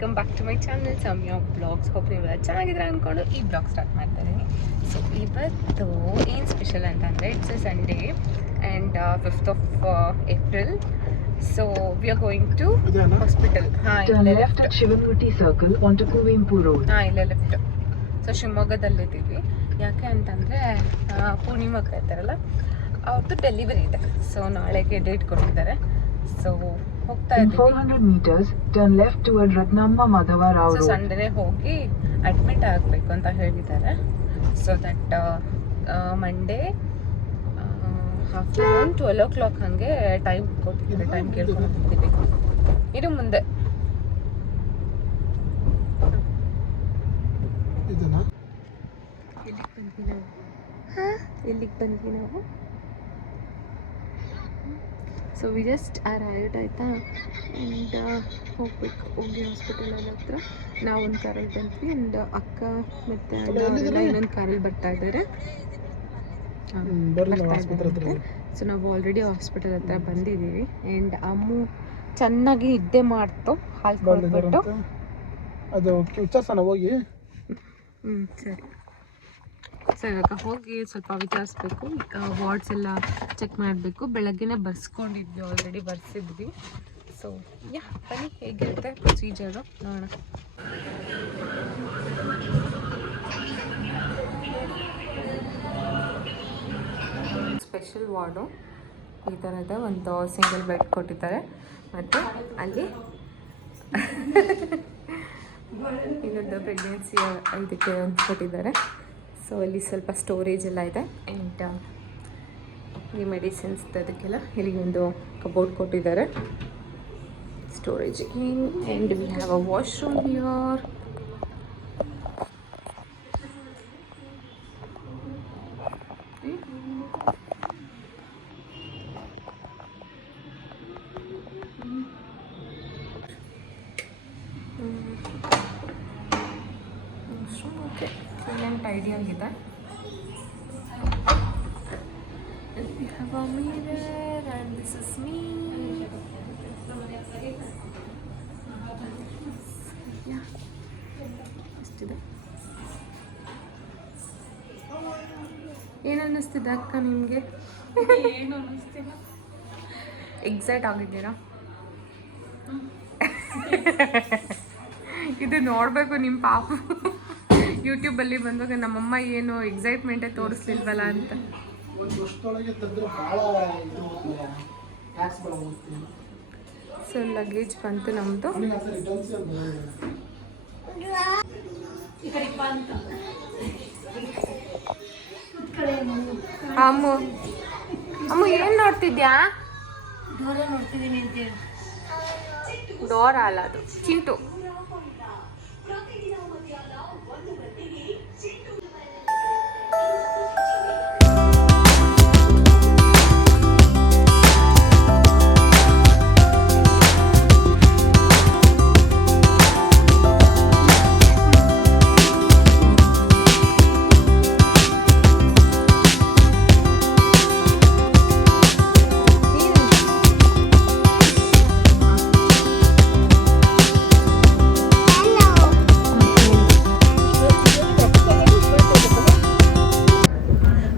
Welcome back to my channel Soumya blogs. Hope ನೀವೆಲ್ಲ ಚೆನ್ನಾಗಿದ್ರೆ ಅಂದ್ಕೊಂಡು ಈ ಬ್ಲಾಗ್ ಸ್ಟಾರ್ಟ್ ಮಾಡ್ತಾ ಇದ್ದೀನಿ. ಸೊ ಇವತ್ತು ಏನು ಸ್ಪೆಷಲ್ ಅಂತಂದರೆ it's a Sunday and 5th of April. So we are going to hospital. ಇಲ್ಲೇ left Shivangutti circle on to Kuvempu road. ಇಲ್ಲೇ ಲೆಫ್ಟ್. ಸೊ ಶಿವಮೊಗ್ಗದಲ್ಲಿದ್ದೀವಿ. ಯಾಕೆ ಅಂತಂದರೆ ಪೂರ್ಣಿಮಾ ಇರ್ತಾರಲ್ಲ ಅವ್ರದ್ದು ಡೆಲಿವರಿ ಇದೆ. ಸೊ ನಾಳೆಗೆ ಡೇಟ್ ಕೊಟ್ಟಿದ್ದಾರೆ. ಸೊ ಹೋಗ್ತಾ ಇದ್ದೀವಿ. 400 meters turn left toward Ratnamma Madhava Rao Road. So Sunday ಹೋಗಿ ಅಡ್ಮಿಟ್ ಆಗಬೇಕು ಅಂತ ಹೇಳಿದ್ದಾರೆ. So that Monday afternoon 12 o'clock ಹಾಗೆ ಟೈಮ್ ಕೊಟ್ಟಿದ್ದಾರೆ. ಟೈಮ್ ಕೇಳ್ಕೊಂಡು ಹೋಗ್ತೀವಿ. ಇದು ಮುಂದೆ ಎಲ್ಲಿಗೆ ಬಂದ್ವಿ ನಾವು. ಸೊ ವಿ ಜಸ್ಟ್ ಅರೈವ್ಡ್ ಆಯಿತಾ. ಆ್ಯಂಡ್ ಹೋಗ್ಬೇಕು. ಹೋಗಿ ಹಾಸ್ಪಿಟಲ್ ಹತ್ರ ನಾವೊಂದು ಕಾರಲ್ಲಿ ಬಂದ್ವಿ. ಆ್ಯಂಡ್ ಅಕ್ಕ ಮತ್ತು ಅಣ್ಣ ಇನ್ನೊಂದು ಕಾರಲ್ಲಿ ಬರ್ತಾ ಇದ್ದಾರೆ. ಸೊ ನಾವು ಆಲ್ರೆಡಿ ಹಾಸ್ಪಿಟಲ್ ಹತ್ರ ಬಂದಿದ್ದೀವಿ. ಆ್ಯಂಡ್ ಅಮ್ಮು ಚೆನ್ನಾಗಿ ನಿದ್ದೆ ಮಾಡ್ತು ಹಾಲು ಕೊಟ್ಬಿಟ್ಟು. ಅದು ಹೋಗಿ ಸರಿ. ಸೊ ಇವಾಗ ಹೋಗಿ ಸ್ವಲ್ಪ ವಿಚಾರಿಸ್ಬೇಕು. ವಾರ್ಡ್ಸ್ ಎಲ್ಲ ಚೆಕ್ ಮಾಡಬೇಕು. ಬೆಳಗ್ಗೆನೇ ಬರ್ಸ್ಕೊಂಡಿದ್ವಿ, ಆಲ್ರೆಡಿ ಬರ್ಸಿದ್ವಿ. ಸೊ ಯಾ ಬನ್ನಿ ಹೇಗಿರುತ್ತೆ ಪ್ರೊಸೀಜರು ನೋಡೋಣ. ಸ್ಪೆಷಲ್ ವಾರ್ಡು ಈ ಥರದ ಒಂದು ಸಿಂಗಲ್ ಬೆಡ್ ಕೊಟ್ಟಿದ್ದಾರೆ. ಮತ್ತು ಅಲ್ಲಿ ಇನ್ನೊಂದು ಪ್ರೆಗ್ನೆನ್ಸಿ ಇದಕ್ಕೆ ಒಂದು ಕೊಟ್ಟಿದ್ದಾರೆ. ಸೊ ಅಲ್ಲಿ ಸ್ವಲ್ಪ ಸ್ಟೋರೇಜ್ ಎಲ್ಲ ಇದೆ. ಆ್ಯಂಡ್ ಈ ಮೆಡಿಸಿನ್ಸ್ ಅದಕ್ಕೆಲ್ಲ ಇಲ್ಲಿ ಒಂದು ಕಬೋರ್ಡ್ ಕೊಟ್ಟಿದ್ದಾರೆ ಸ್ಟೋರೇಜಿಗೆ. And we have a washroom here. Okay, clean tidy ಆಗಿದೆ. We have a mirror and this is me. Yeah. ಅಷ್ಟಿದೆ. ಏನು ಅನ್ನಿಸ್ತಿದೆ ಅಕ್ಕ ನಿಮಗೆ? ಏನು ಅನ್ನಿಸ್ತಿಲ್ಲ. ಎಕ್ಸೈಟ್ ಆಗಿದ್ದೀರಾ? ಇದು ನೋಡಬೇಕು ನಿಮ್ಮ ಪಾಪ. ಯೂಟ್ಯೂಬಲ್ಲಿ ಬಂದಾಗ ನಮ್ಮಮ್ಮ ಏನು ಎಕ್ಸೈಟ್ಮೆಂಟೇ ತೋರಿಸ್ಲಿಲ್ವಲ್ಲ ಅಂತ. ಸೊ ಲಗೇಜ್ ಬಂತು ನಮ್ಮದು. ಅಮ್ಮು ಅಮ್ಮು ಏನು ನೋಡ್ತಿದ್ಯಾ? ಡೋರ್ ಅಲ್ಲ, ಅದು ಚಿಂಟು.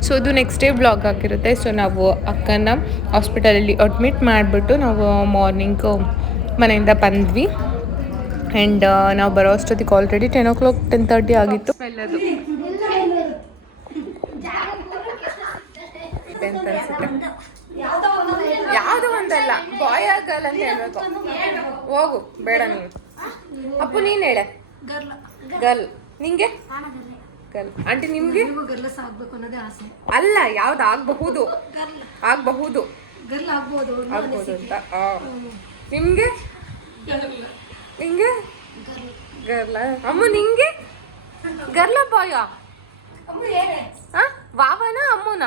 ಸೊ ಇದು ನೆಕ್ಸ್ಟ್ ಡೇ ಬ್ಲಾಗ್ ಆಗಿರುತ್ತೆ. ಸೊ ನಾವು ಅಕ್ಕನ ಹಾಸ್ಪಿಟಲಲ್ಲಿ ಅಡ್ಮಿಟ್ ಮಾಡಿಬಿಟ್ಟು ನಾವು ಮಾರ್ನಿಂಗು ಮನೆಯಿಂದ ಬಂದ್ವಿ. ಆ್ಯಂಡ್ ನಾವು ಬರೋ ಅಷ್ಟೊತ್ತಿಗೆ ಆಲ್ರೆಡಿ 10 o'clock 10:30 ಆಗಿತ್ತು. ಎಲ್ಲದು ಅಂತ ಅನ್ಸುತ್ತೆ. ಯಾವುದೋ ಒಂದಲ್ಲ, ಬಾಯ್ ಆಗಲ್ಲ ಅಂತ ಹೇಳ್ಬೇಕು. ಹೋಗು, ಬೇಡ ನೀನು. ಅಪ್ಪು ನೀನು ಹೇಳೆ. ಗರ್ಲ್. ನಿಂಗೆ ಗರ್ಲ್. ಆಂಟಿ ನಿಮ್ಗೆ? ಅಲ್ಲ, ಯಾವ್ದು ಆಗಬಹುದು ಆಗಬಹುದು ಅಂತ. ನಿಮ್ಗೆ? ನಿಂಗೆ ಗರ್ಲ. ಅಮ್ಮ ನಿಂಗೆ ಗರ್ಲ ಬಾಯ? ವಾವನ ಅಮ್ಮನ?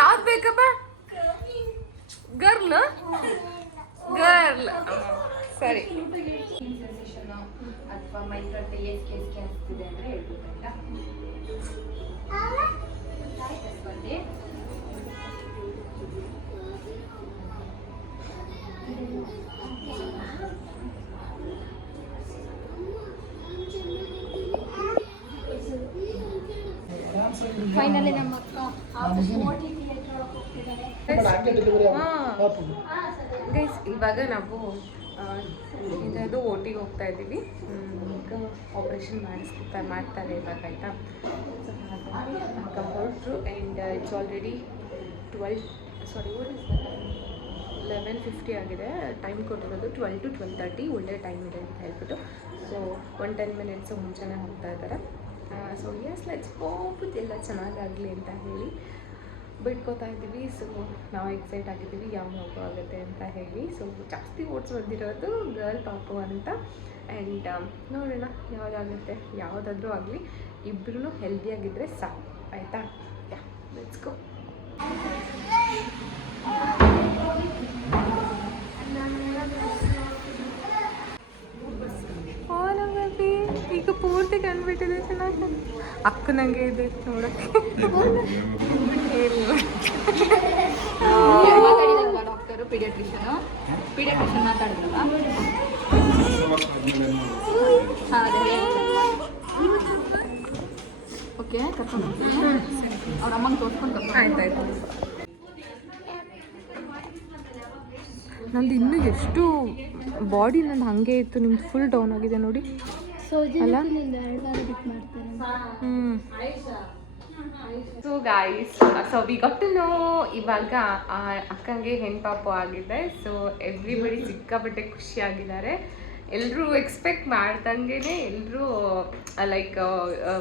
ಯಾವ್ದು ಬೇಕಪ್ಪ? Girl girl. ಸರಿ. ಅಥವಾ ಮೈಕ್ರೋಟೆ ಎಷ್ಟು ಆಗ್ತಿದೆ ಅಂದರೆ ಹೇಳ್ಬೇಕಂತ. ಫೈನಲಿ ನಮ್ಮ ಗೈಸ್ ಇವಾಗ ನಾವು ಇದು ಓಟಿಗೆ ಹೋಗ್ತಾ ಇದ್ದೀವಿ. ಈಗ ಆಪ್ರೇಷನ್ ಮಾಡ್ತಾರೆ ಇವಾಗ ಆಯಿತಾ. ಸೊ ಹಾಗಾಗಿ ಅಕ್ಕ ಹೊರಟ್ರು ಆ್ಯಂಡ್ ಇಟ್ಸ್ ಆಲ್ರೆಡಿ 11:50 ಆಗಿದೆ. ಟೈಮ್ ಕೊಟ್ಟಿರೋದು 12 to 12:30 ಒಳ್ಳೆ ಟೈಮ್ ಇದೆ ಅಂತ ಹೇಳ್ಬಿಟ್ಟು. ಸೊ 10 minutes ಮುಂಚೆನೇ ಹೋಗ್ತಾ ಇದ್ದಾರೆ. ಸೊ ಎಸ್ ಲೆಟ್ಸ್ ಹೋಪ್ ಎಲ್ಲ ಚೆನ್ನಾಗಾಗಲಿ ಅಂತ ಹೇಳಿ ಬಿಟ್ಕೋತಾ ಇದ್ದೀವಿ. ಸೊ ನಾವು ಎಕ್ಸೈಟ್ ಆಗಿದ್ದೀವಿ ಯಾವಾಗ ಆಗುತ್ತೆ ಅಂತ ಹೇಳಿ. ಸೊ ಜಾಸ್ತಿ ಓಟ್ಸ್ ಬಂದಿರೋದು ಗರ್ಲ್ ಪಾಪು ಅಂತ. ಆ್ಯಂಡ್ ನೋಡೋಣ ಯಾವುದಾಗುತ್ತೆ, ಯಾವುದಾದ್ರೂ ಆಗಲಿ ಇಬ್ಬರೂ ಹೆಲ್ದಿಯಾಗಿದ್ದರೆ ಸಾಕು ಆಯಿತಾ. Yeah let's go. ಈಗ ಪೂರ್ತಿ ಕಂಡುಬಿಟ್ಟಿದೆ ಚೆನ್ನಾಗಿ. ಅಕ್ಕ ನನಗೆ ಇದೆ ನೋಡೋಕ್ಕೆ ಮಾತಾಡಿದಲ್ವಾ ಡಾಕ್ಟರು ಪೀಡಿಯಾಟ್ರಿಷಿಯನ್ ಮಾತಾಡಿದ್ರಲ್ವಾ? ಹಾಂ ಅದೇ ಓಕೆ ಕರ್ಕೊಂಡು ಅವ್ರ ಅಮ್ಮಂಗೆ ತೋರಿಸ್ಕೊಂಡು ಆಯ್ತಾಯ್ತು. ನಂದು ಇನ್ನೂ ಎಷ್ಟು ಬಾಡಿ ನಂದು ಹಾಗೆ ಇತ್ತು, ನಿಮ್ದು ಫುಲ್ ಡೌನ್ ಆಗಿದೆ ನೋಡಿ ಅಲ್ಲ. So guys, so we got to know ಇವಾಗ ಅಕ್ಕಂಗೆ ಹೆಣ್ಪಾಪು ಆಗಿದೆ. ಸೊ ಎವ್ರಿಬಡಿ ಸಿಕ್ಕಾಪಟ್ಟೆ ಖುಷಿಯಾಗಿದ್ದಾರೆ. ಎಲ್ಲರೂ ಎಕ್ಸ್ಪೆಕ್ಟ್ ಮಾಡ್ದಂಗೆ, ಎಲ್ಲರೂ ಲೈಕ್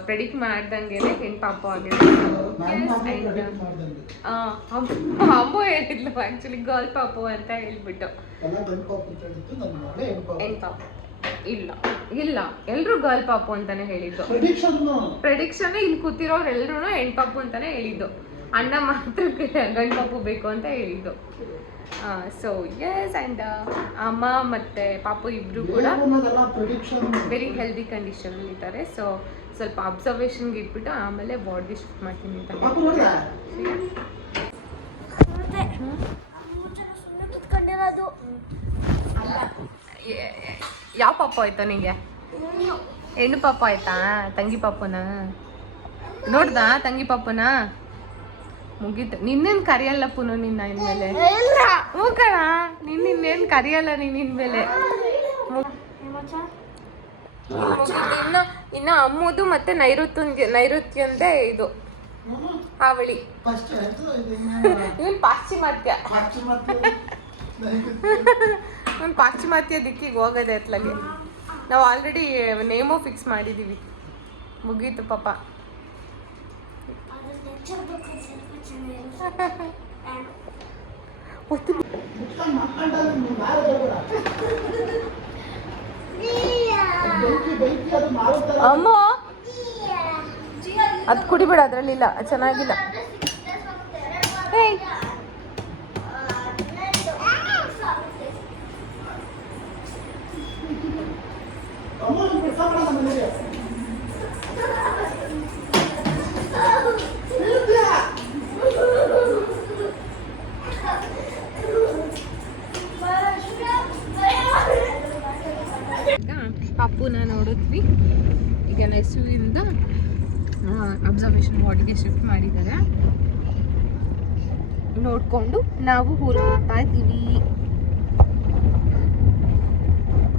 ಪ್ರೆಡಿಕ್ಟ್ ಮಾಡ್ದಂಗೆ ಹೆಣ್ಪಾಪು ಆಗಿದೆ. ಅಮ್ಮ ಹೇಳಿದ್ಲು ಆ್ಯಕ್ಚುಲಿ ಗರ್ಲ್ ಪಾಪು ಅಂತ ಹೇಳ್ಬಿಟ್ಟು. ಹೆಣ್ಪಾಪು ಇಲ್ಲ ಇಲ್ಲ, ಎಲ್ಲರೂ ಗರ್ಲ್ ಪಾಪು ಅಂತಾನೆ ಹೇಳಿದ್ದು. ಪ್ರೆಡಿಕ್ಷನ್ ಇಲ್ಲಿ ಕೂತಿರೋರು ಎಲ್ಲರೂ ಹೆಣ್ಪಾಪು ಅಂತಾನೆ ಹೇಳಿದ್ದು. ಅಣ್ಣ ಮಾತ್ರ ಗಂಡು ಪಾಪು ಬೇಕು ಅಂತ ಹೇಳಿದ್ದು. ಸೊ ಎಸ್, ಆ್ಯಂಡ್ ಅಮ್ಮ ಮತ್ತು ಪಾಪು ಇಬ್ಬರು ಕೂಡ ವೆರಿ ಹೆಲ್ದಿ ಕಂಡೀಷನಲ್ಲಿ ಇದ್ದಾರೆ. ಸೊ ಸ್ವಲ್ಪ ಅಬ್ಸರ್ವೇಷನ್ಗೆ ಇಟ್ಬಿಟ್ಟು ಆಮೇಲೆ ಬಾಡಿ ಶಿಫ್ಟ್ ಮಾಡ್ತೀನಿ ಅಂತ ಯಾವ ಪಾಪ ಆಯ್ತಾ ನಿಂಗೆ? ಹೆಣ್ಣು ಪಾಪ ಆಯ್ತಾ? ತಂಗಿ ಪಾಪುನ ನೋಡ್ದಾ? ತಂಗಿ ಪಾಪುನ ಮುಗೀತು. ನಿನ್ನೇನು ಕರಿಯಲ್ಲ ಪುನಃ ನಿನ್ನ ಇನ್ಮೇಲೆ. ಹ್ಞೂ ಕಣ, ನಿನ್ನೇನು ಕರಿಯಲ್ಲ ನೀನು ಇನ್ಮೇಲೆ. ಇನ್ನು ಅಮ್ಮದು ಮತ್ತೆ ನೈಋತ್ಯಂದೇ ಇದು ಹಾವಳಿ. ಇವನ್ ಪಾಶ್ಚಿಮಾತ್ಯ, ಇವನ್ ಪಾಶ್ಚಿಮಾತ್ಯ ದಿಕ್ಕಿಗೆ ಹೋಗೋದೆ ಅತ್ಲಾಗೆ. ನಾವು ಆಲ್ರೆಡಿ ನೇಮು ಫಿಕ್ಸ್ ಮಾಡಿದ್ದೀವಿ. ಮುಗೀತು ಪಾಪ. ಅಮ್ಮ ಅದು ಕುಡಿಬೇಡ, ಅದ್ರಲ್ಲಿಲ್ಲ, ಚೆನ್ನಾಗಿಲ್ಲ. ಪಾಪುನ ನೋಡಿದ್ವಿ. ಈಗ ನೆಸುವಿಂದ ಅಬ್ಸರ್ವೇಷನ್ ವಾರ್ಡ್ಗೆ ಶಿಫ್ಟ್ ಮಾಡಿದ್ದಾರೆ. ನೋಡಿಕೊಂಡು ನಾವು ಊರಿಗೆ ಹೋಗ್ತಾ ಇದ್ದೀವಿ.